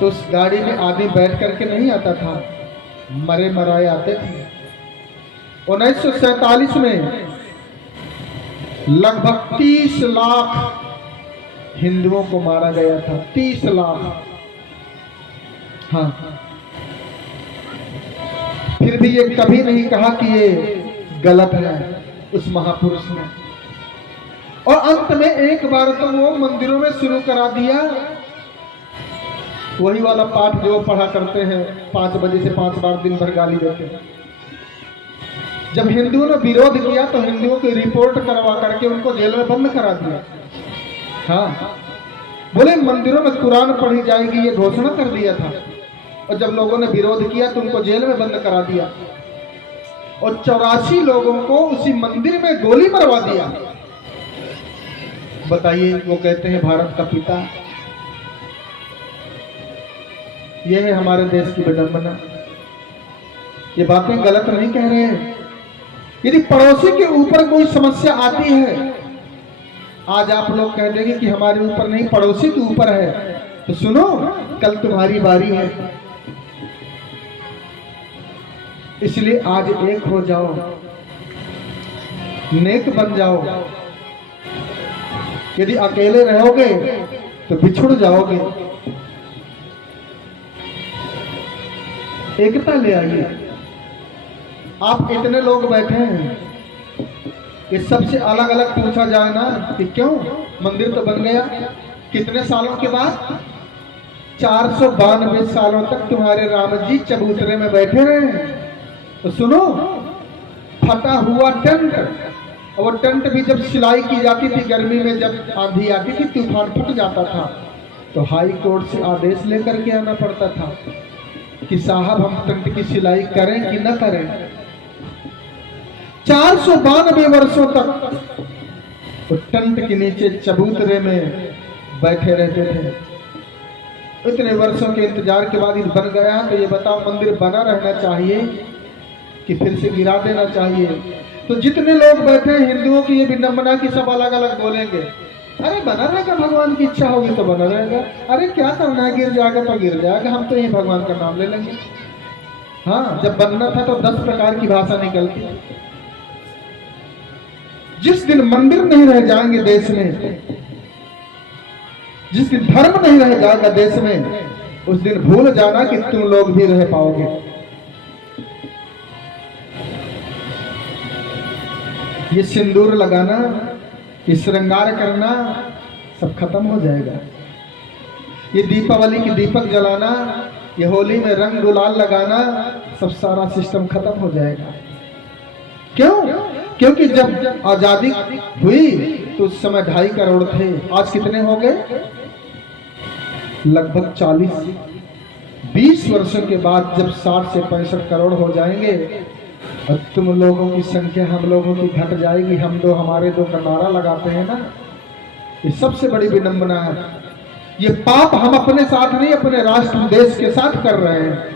तो उस गाड़ी में आदमी बैठ करके नहीं आता था, मरे मराए आते थे। 1947 में लगभग 30 लाख हिंदुओं को मारा गया था। 30 लाख। हाँ, फिर भी ये कभी नहीं कहा कि ये गलत है उस महापुरुष ने। और अंत में एक बार तो वो मंदिरों में शुरू करा दिया वही वाला पाठ जो पढ़ा करते हैं 5 बजे से 5 बार दिन भर गाली देते हैं। जब हिंदुओं ने विरोध किया तो हिंदुओं की रिपोर्ट करवा करके उनको जेल में बंद करा दिया। हाँ, बोले मंदिरों में कुरान पढ़ी जाएगी ये घोषणा कर दिया था। और जब लोगों ने विरोध किया तो उनको जेल में बंद करा दिया और 84 लोगों को उसी मंदिर में गोली मरवा दिया। बताइए, वो कहते हैं भारत का पिता। यह है हमारे देश की विडंबना। ये बातें गलत नहीं कह रहे हैं। यदि पड़ोसी के ऊपर कोई समस्या आती है, आज आप लोग कह देंगे कि हमारे ऊपर नहीं पड़ोसी के ऊपर है, तो सुनो, कल तुम्हारी बारी है। इसलिए आज एक हो जाओ, नेक बन जाओ। यदि अकेले रहोगे तो बिछुड़ जाओगे। एकता ले आइए। आप इतने लोग बैठे हैं, ये सबसे अलग अलग पूछा जाए ना कि क्यों मंदिर तो बन गया। कितने सालों के बाद? 492 सालों तक तुम्हारे राम जी चबूतरे में बैठे रहे। तो सुनो, फटा हुआ टेंट, और वो टेंट भी जब सिलाई की जाती थी गर्मी में, जब आंधी आती थी, तूफान फट जाता था, तो हाई कोर्ट से आदेश लेकर के आना पड़ता था कि साहब हम टेंट की सिलाई करें कि न करें। 492 वर्षों तक वो टेंट के नीचे चबूतरे में बैठे रहते थे। इतने वर्षों के इंतजार के बाद ये बन गया, तो ये बताओ मंदिर बना रहना चाहिए कि फिर से गिरा देना चाहिए? तो जितने लोग बैठे हैं हिंदुओं की ये विडंबना की सब अलग अलग बोलेंगे, अरे बना रहेगा, भगवान की इच्छा होगी तो बना रहेगा। अरे क्या करना है, गिर जाएगा तो गिर जाएगा, हम तो यही भगवान का नाम ले लेंगे। हाँ, जब बनना था तो 10 प्रकार की भाषा निकलती। जिस दिन मंदिर नहीं रह जाएंगे देश में, जिस दिन धर्म नहीं रह जाएगा देश में, उस दिन भूल जाना कि तुम लोग भी रह पाओगे। ये सिंदूर लगाना, ये श्रृंगार करना सब खत्म हो जाएगा। ये दीपावली की दीपक जलाना, ये होली में रंग गुलाल लगाना, सब सारा सिस्टम खत्म हो जाएगा। क्यों? क्योंकि जब आजादी हुई तो उस समय 2.5 करोड़ थे। आज कितने हो गए? लगभग 40। 20 वर्षों के बाद जब 60 से 65 करोड़ हो जाएंगे और तुम लोगों की संख्या हम लोगों की घट जाएगी। हम दो हमारे दो का नारा लगाते हैं ना, ये सबसे बड़ी विडंबना है। ये पाप हम अपने साथ नहीं, अपने राष्ट्र देश के साथ कर रहे हैं।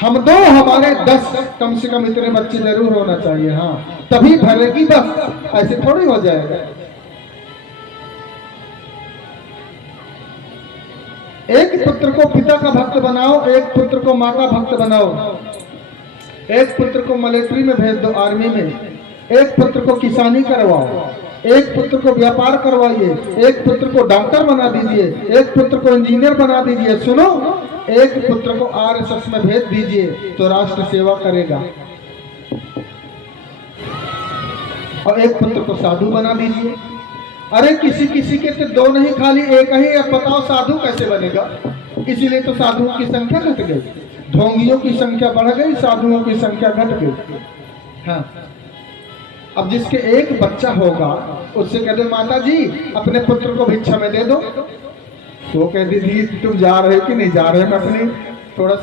हम दो हमारे 10 कम से कम इतने बच्चे जरूर होना चाहिए। हाँ, तभी भरेगी, बस ऐसे थोड़ी हो जाएगा। एक पुत्र को पिता का भक्त बनाओ, एक पुत्र को माँ का भक्त बनाओ। एक पुत्र को मिलिट्री में भेज दो, आर्मी में। एक पुत्र को किसानी करवाओ, एक पुत्र को व्यापार करवाइए, एक पुत्र को डॉक्टर बना दीजिए, एक पुत्र को इंजीनियर बना दीजिए। सुनो, एक पुत्र को RSS में भेज दीजिए तो राष्ट्र सेवा करेगा। और एक पुत्र को साधु बना दीजिए। अरे किसी किसी के तो 2 नहीं, खाली एक ही। अब बताओ साधु कैसे बनेगा? इसीलिए तो साधुओं की संख्या घट गई, ढोंगियों की संख्या बढ़ गई, साधुओं की संख्या घट गई। हाँ, अब जिसके एक बच्चा होगा उससे कह दो माता जी अपने पुत्र को भिक्षा में दे दो, तो वो कह दीजिए तुम जा रहे हो कि नहीं जा रहे हो, मैं अपनी थोड़ा सा